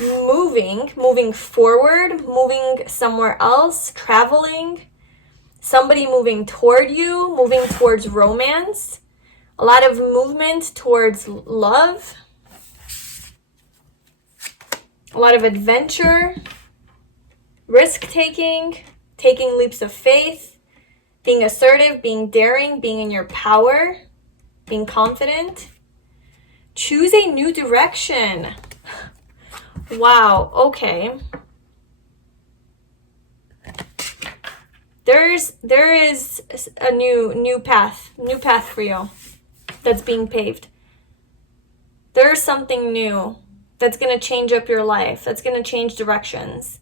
Moving forward, moving somewhere else, traveling. Somebody moving toward you, moving towards romance. A lot of movement towards love. A lot of adventure. Risk-taking. Taking leaps of faith. Being assertive, being daring, being in your power. Being confident. Choose a new direction. Wow, okay. There is a new path for you that's being paved. There's something new that's going to change up your life, that's going to change directions.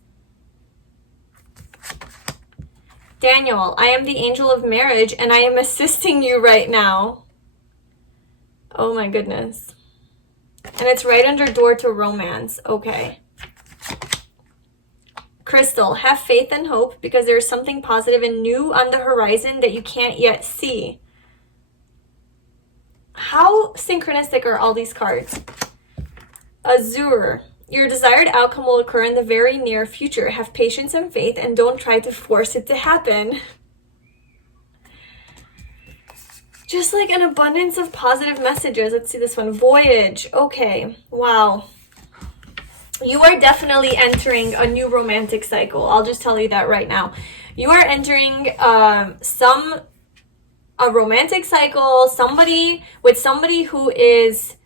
Daniel, I am the angel of marriage and I am assisting you right now. Oh my goodness. And it's right under door to romance. Okay. Crystal, have faith and hope because there's something positive and new on the horizon that you can't yet see. How synchronistic are all these cards? Azure, your desired outcome will occur in the very near future. Have patience and faith and don't try to force it to happen. Just like an abundance of positive messages. Let's see this one. Voyage. Okay. Wow. You are definitely entering a new romantic cycle. I'll just tell you that right now. You are entering a romantic cycle, somebody who is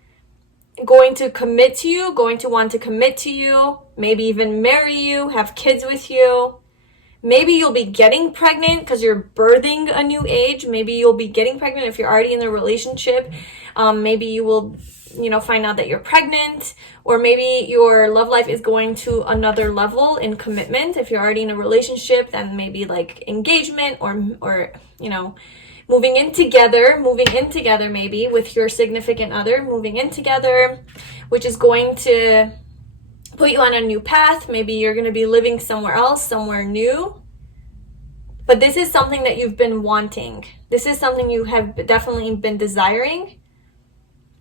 going to commit to you, going to want to commit to you, maybe even marry you, have kids with you. Maybe you'll be getting pregnant because you're birthing a new age. Maybe you'll be getting pregnant if you're already in a relationship. Maybe you will, you know, find out that you're pregnant, or maybe your love life is going to another level in commitment. If you're already in a relationship, then maybe like engagement or you know, moving in together maybe with your significant other, moving in together, which is going to put you on a new path. Maybe you're going to be living somewhere else, somewhere new. But this is something that you've been wanting. This is something you have definitely been desiring.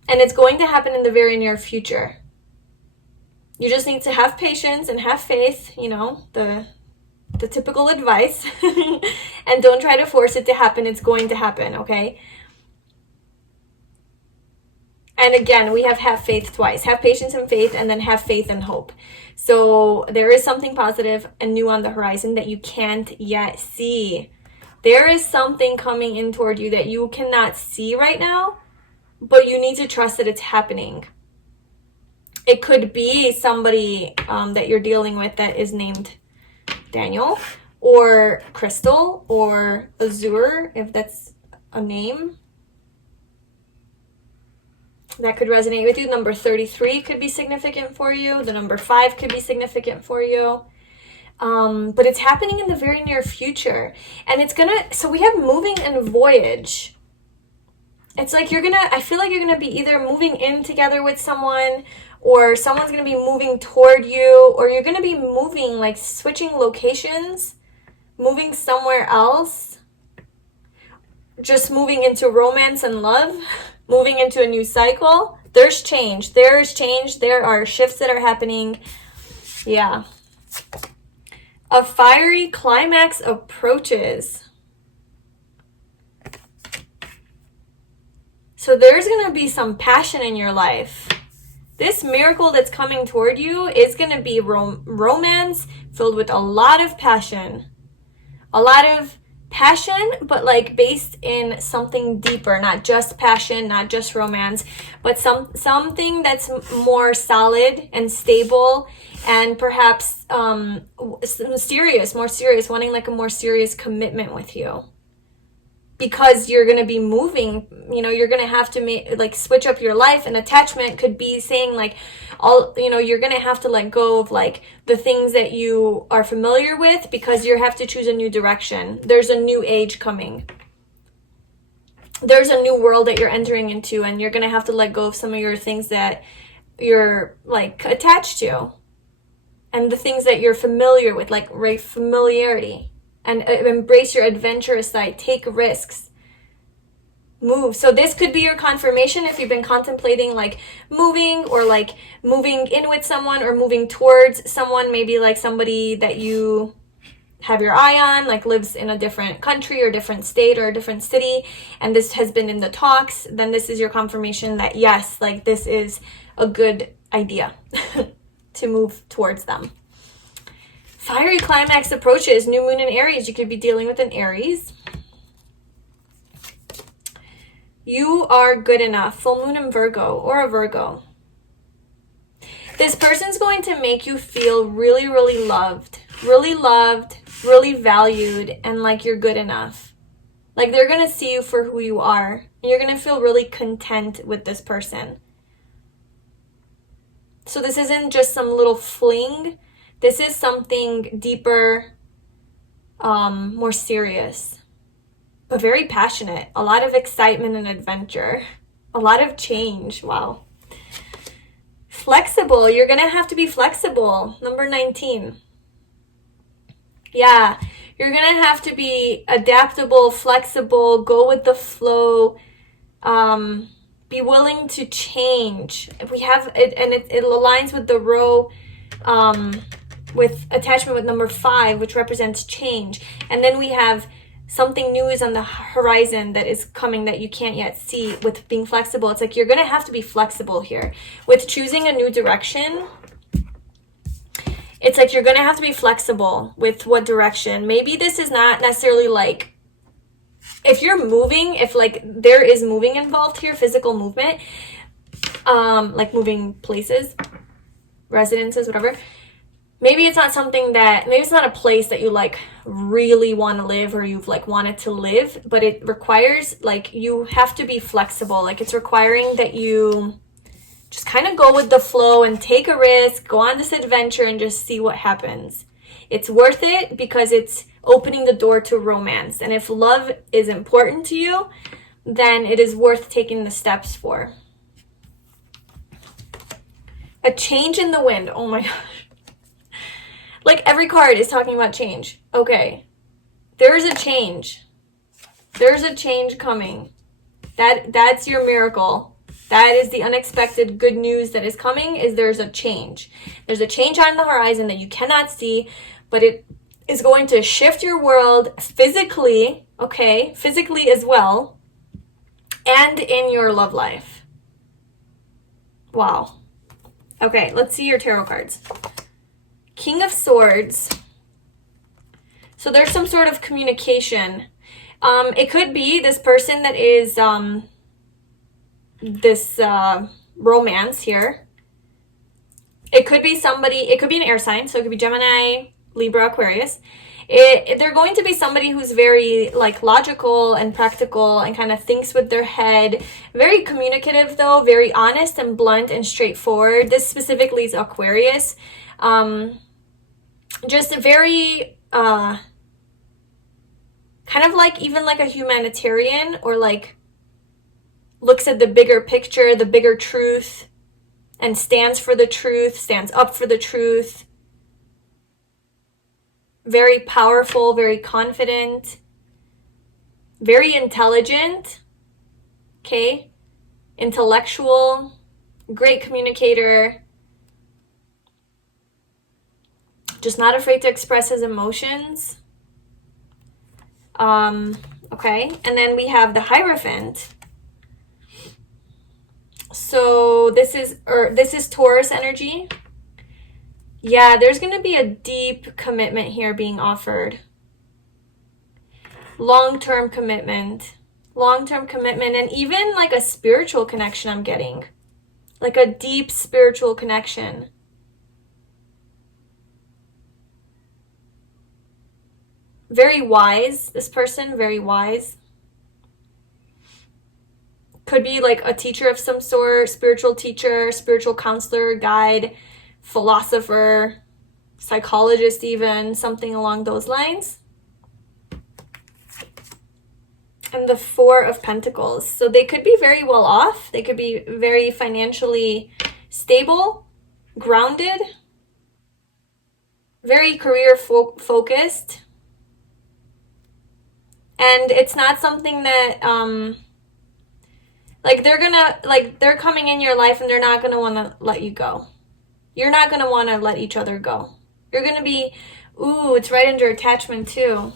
And it's going to happen in the very near future. You just need to have patience and have faith, you know, the typical advice. And don't try to force it to happen. It's going to happen, okay? And again, we have faith twice. Have patience and faith, and then have faith and hope. So there is something positive and new on the horizon that you can't yet see. There is something coming in toward you that you cannot see right now, but you need to trust that it's happening. It could be somebody that you're dealing with that is named Daniel, or Crystal, or Azure, if that's a name that could resonate with you. Number 33 could be significant for you. The number 5 could be significant for you. But it's happening in the very near future. And it's gonna, so we have moving and voyage. It's like I feel like you're gonna be either moving in together with someone, or someone's gonna be moving toward you, or you're gonna be moving, like switching locations, moving somewhere else, just moving into romance and love. Moving into a new cycle. There's change. There are shifts that are happening. Yeah. A fiery climax approaches. So there's going to be some passion in your life. This miracle that's coming toward you is going to be romance filled with a lot of passion. A lot of passion, but like based in something deeper, not just passion, not just romance, but something that's more solid and stable, and perhaps more serious, wanting like a more serious commitment with you. Because you're going to be moving, you know, you're going to have to like switch up your life. And attachment could be saying like you're going to have to let go of like the things that you are familiar with, because you have to choose a new direction. There's a new age coming. There's a new world that you're entering into, and you're going to have to let go of some of your things that you're like attached to, and the things that you're familiar with, like familiarity. And embrace your adventurous side. Take risks. Move. So this could be your confirmation if you've been contemplating like moving, or like moving in with someone, or moving towards someone, maybe like somebody that you have your eye on, like lives in a different country or different state or a different city, and this has been in the talks. Then this is your confirmation that yes, like this is a good idea to move towards them. Fiery climax approaches. New moon in Aries. You could be dealing with an Aries. You are good enough. Full moon in Virgo, or a Virgo. This person's going to make you feel really, really loved, really valued, and like you're good enough. Like they're going to see you for who you are. And you're going to feel really content with this person. So this isn't just some little fling. This is something deeper, more serious, but very passionate. A lot of excitement and adventure. A lot of change. Wow. Flexible. You're going to have to be flexible. Number 19. Yeah. You're going to have to be adaptable, flexible, go with the flow, be willing to change. We have it, and it aligns with the row, with attachment with number 5, which represents change. And then we have something new is on the horizon that is coming that you can't yet see. With being flexible, it's like you're going to have to be flexible here. With choosing a new direction, it's like you're going to have to be flexible with what direction. Maybe this is not necessarily like, if you're moving, if like there is moving involved here, physical movement, like moving places, residences, whatever, maybe it's not something that, maybe it's not a place that you like really want to live or you've like wanted to live, but it requires, like, you have to be flexible. Like, it's requiring that you just kind of go with the flow and take a risk, go on this adventure and just see what happens. It's worth it because it's opening the door to romance. And if love is important to you, then it is worth taking the steps for. A change in the wind. Oh my gosh. Like, every card is talking about change. Okay. There's a change. There's a change coming. That's your miracle. That is the unexpected good news that is coming, is there's a change. There's a change on the horizon that you cannot see, but it is going to shift your world physically, okay? Physically as well, and in your love life. Wow. Okay, let's see your tarot cards. King of Swords. So there's some sort of communication. It could be this person that is this romance here. It could be somebody, it could be an air sign, so it could be Gemini, Libra, Aquarius. They're going to be somebody who's very like logical and practical and kind of thinks with their head. Very communicative though, very honest and blunt and straightforward. This specifically is Aquarius. Just very kind of like even like a humanitarian, or like looks at the bigger picture, the bigger truth, and stands for the truth, stands up for the truth. Very powerful, very confident, very intelligent, okay? Intellectual, great communicator, just not afraid to express his emotions. Okay, and then we have the Hierophant. So this is Taurus energy. Yeah, there's going to be a deep commitment here being offered. Long-term commitment. Long-term commitment, and even like a spiritual connection I'm getting. Like a deep spiritual connection. Very wise, this person, very wise. Could be like a teacher of some sort, spiritual teacher, spiritual counselor, guide, philosopher, psychologist even, something along those lines. And the Four of Pentacles. So they could be very well off. They could be very financially stable, grounded, very career focused. And it's not something that, like they're coming in your life and they're not going to want to let you go. You're not going to want to let each other go. You're going to be, ooh, it's right under attachment too.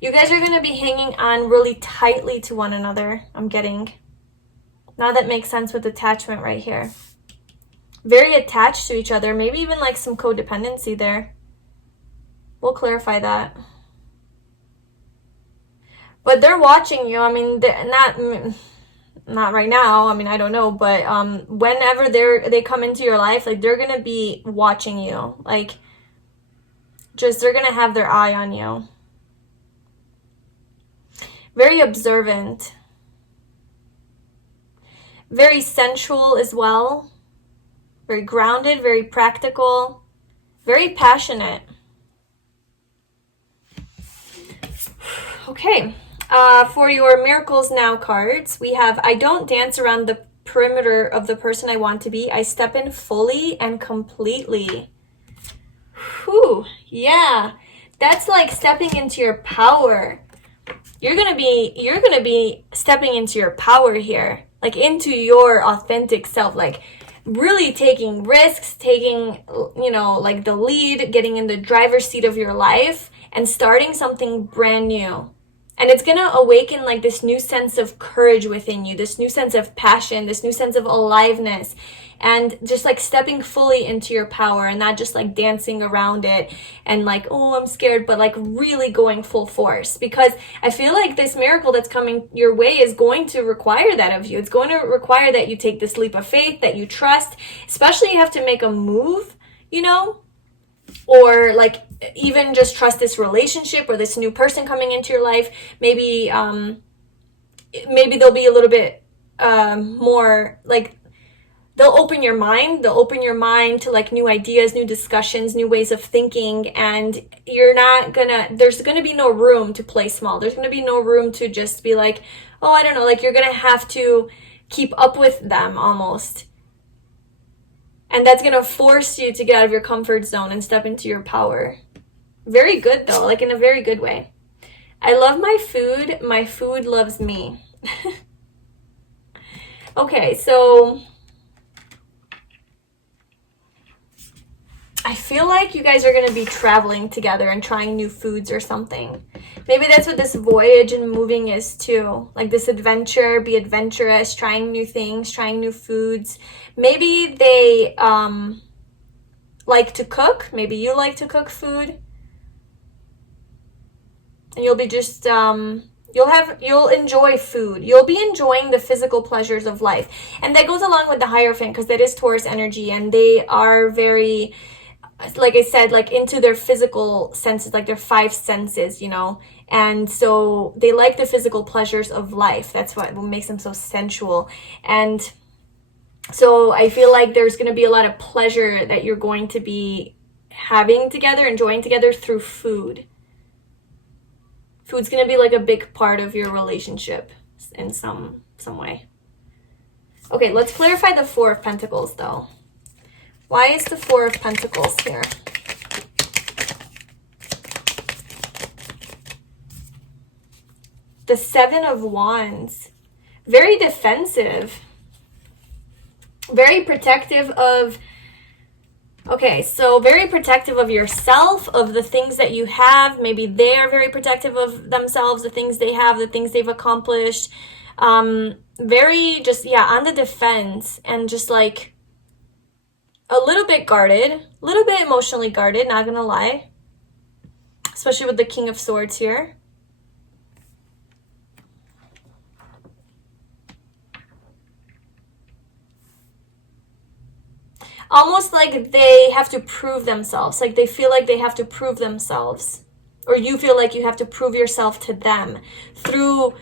You guys are going to be hanging on really tightly to one another, I'm getting. Now that makes sense with attachment right here. Very attached to each other, maybe even like some codependency there. We'll clarify that. But they're watching you. I mean, they're not right now. I mean, I don't know. But whenever they come into your life, like they're going to be watching you. Like, just they're going to have their eye on you. Very observant. Very sensual as well. Very grounded, very practical. Very passionate. Okay. For your Miracles Now cards, we have, I don't dance around the perimeter of the person I want to be. I step in fully and completely. Whew, yeah. That's like stepping into your power. You're gonna be stepping into your power here. Like into your authentic self. Like really taking risks, taking, you know, like the lead, getting in the driver's seat of your life and starting something brand new. And it's going to awaken like this new sense of courage within you, this new sense of passion, this new sense of aliveness, and just like stepping fully into your power and not just like dancing around it and like, oh, I'm scared, but like really going full force. Because I feel like this miracle that's coming your way is going to require that of you. It's going to require that you take this leap of faith, that you trust, especially you have to make a move, you know? or like even just trust this relationship or this new person coming into your life. Maybe maybe they'll be a little bit more like, they'll open your mind to like new ideas, new discussions, new ways of thinking, and there's gonna be no room to play small. There's gonna be no room to just be like, oh, I don't know, like you're gonna have to keep up with them almost. And that's gonna force you to get out of your comfort zone and step into your power. Very good though, like in a very good way. I love my food loves me. Okay, so I feel like you guys are going to be traveling together and trying new foods or something. Maybe that's what this voyage and moving is too. Like this adventure, be adventurous, trying new things, trying new foods. Maybe they like to cook. Maybe you like to cook food. And you'll be just, you'll enjoy food. You'll be enjoying the physical pleasures of life. And that goes along with the Hierophant, because that is Taurus energy, and they are very, like I said, like into their physical senses, like their 5 senses, you know. And so they like the physical pleasures of life. That's what makes them so sensual. And so I feel like there's going to be a lot of pleasure that you're going to be having together, enjoying together through food. Food's going to be like a big part of your relationship in some way. Okay, let's clarify the 4 of Pentacles though. Why is the 4 of Pentacles here? The 7 of Wands. Very defensive. Very protective of... Okay, so very protective of yourself, of the things that you have. Maybe they are very protective of themselves, the things they have, the things they've accomplished. Very just, yeah, on the defense, and just like a little bit guarded, a little bit emotionally guarded, not gonna lie. Especially with the King of Swords here. Almost like they have to prove themselves. Like they feel like they have to prove themselves. Or you feel like you have to prove yourself to them. Through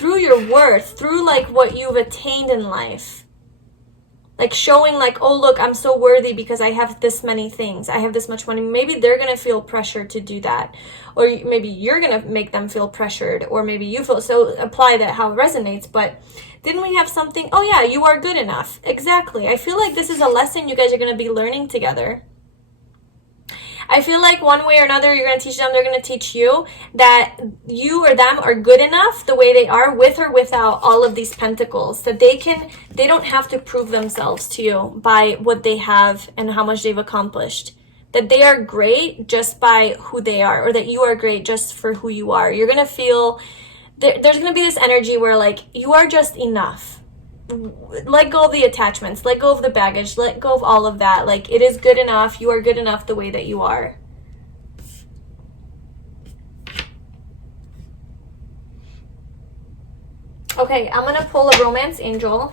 your worth. Through like what you've attained in life. Like showing like, oh look, I'm so worthy because I have this many things. I have this much money. Maybe they're going to feel pressure to do that. Or maybe you're going to make them feel pressured. Or maybe you feel, so apply that how it resonates. But didn't we have something? Oh yeah, you are good enough. Exactly. I feel like this is a lesson you guys are going to be learning together. I feel like one way or another, you're going to teach them, they're going to teach you that you or them are good enough the way they are, with or without all of these pentacles. That they don't have to prove themselves to you by what they have and how much they've accomplished. That they are great just by who they are, or that you are great just for who you are. You're going to feel, there's going to be this energy where like, you are just enough. Let go of the attachments, let go of the baggage, let go of all of that. Like, it is good enough. You are good enough the way that you are. Okay, I'm gonna pull a romance angel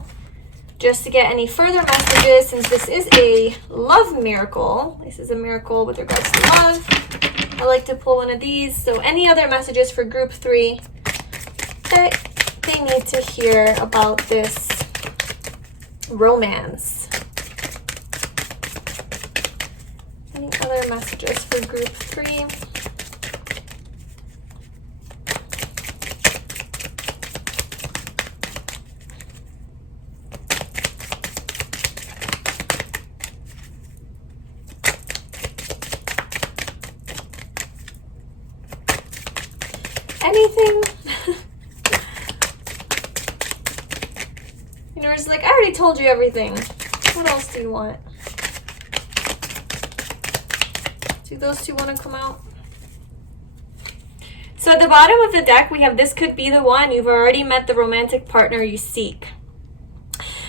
just to get any further messages, since this is a love miracle. This is a miracle with regards to love. I like to pull one of these. So any other messages for group 3 that they need to hear about this romance? Any other messages for group 3? Anything? It's like, I already told you everything. What else do you want? Do those 2 want to come out? So at the bottom of the deck, we have, this could be the one. You've already met the romantic partner you seek.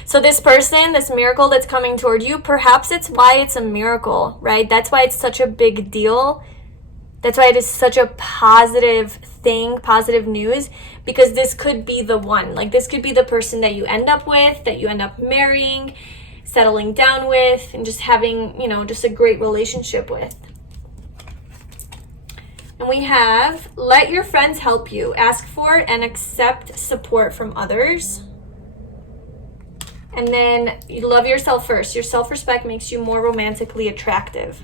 So this person, this miracle that's coming toward you, perhaps it's why it's a miracle, right? That's why it's such a big deal. That's why it is such a positive thing, positive news, because this could be the one. Like, this could be the person that you end up with, that you end up marrying, settling down with, and just having, you know, just a great relationship with. And we have, let your friends help you. Ask for and accept support from others. And then you love yourself first. Your self-respect makes you more romantically attractive.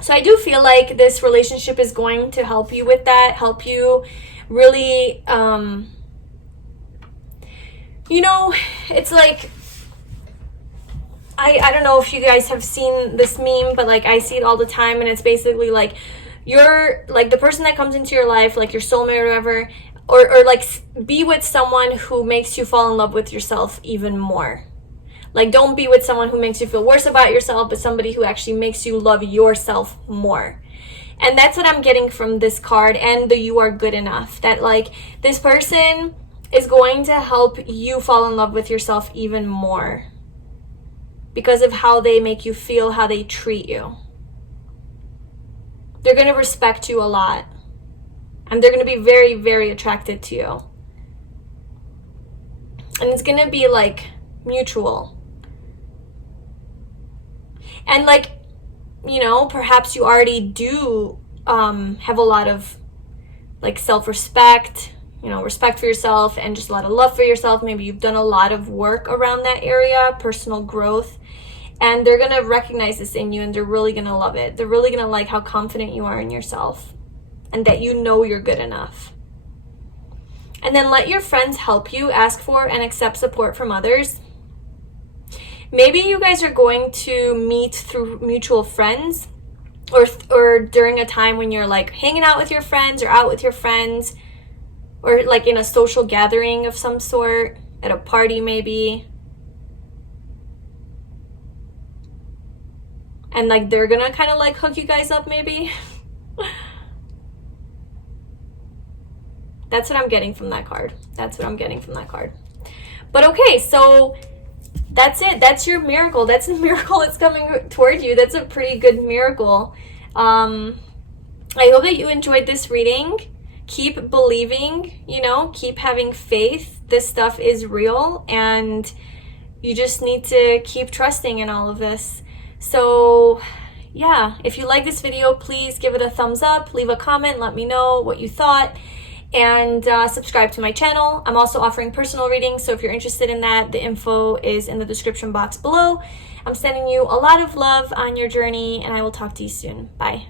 So I do feel like this relationship is going to help you with that, help you really, you know, it's like, I don't know if you guys have seen this meme, but like I see it all the time, and it's basically like you're like the person that comes into your life, like your soulmate or whatever, or like be with someone who makes you fall in love with yourself even more. Like, don't be with someone who makes you feel worse about yourself, but somebody who actually makes you love yourself more. And that's what I'm getting from this card and the you are good enough. That like this person is going to help you fall in love with yourself even more because of how they make you feel, how they treat you. They're going to respect you a lot. And they're going to be very, very attracted to you. And it's going to be like mutual. And like, you know, perhaps you already do have a lot of like self-respect, you know, respect for yourself and just a lot of love for yourself. Maybe you've done a lot of work around that area, personal growth. And they're going to recognize this in you, and they're really going to love it. They're really going to like how confident you are in yourself and that you know you're good enough. And then let your friends help you. Ask for and accept support from others. Maybe you guys are going to meet through mutual friends, or during a time when you're like hanging out with your friends or out with your friends, or like in a social gathering of some sort, at a party maybe. And like they're gonna kind of like hook you guys up maybe. That's what I'm getting from that card. That's what I'm getting from that card. But okay, so that's it. That's your miracle. That's a miracle that's coming toward you. That's a pretty good miracle. I hope that you enjoyed this reading. Keep believing, you know, keep having faith. This stuff is real, and you just need to keep trusting in all of this. So yeah, if you like this video, please give it a thumbs up, leave a comment, let me know what you thought, and subscribe to my channel. I'm also offering personal readings, so if you're interested in that, the info is in the description box below. I'm sending you a lot of love on your journey, and I will talk to you soon. Bye.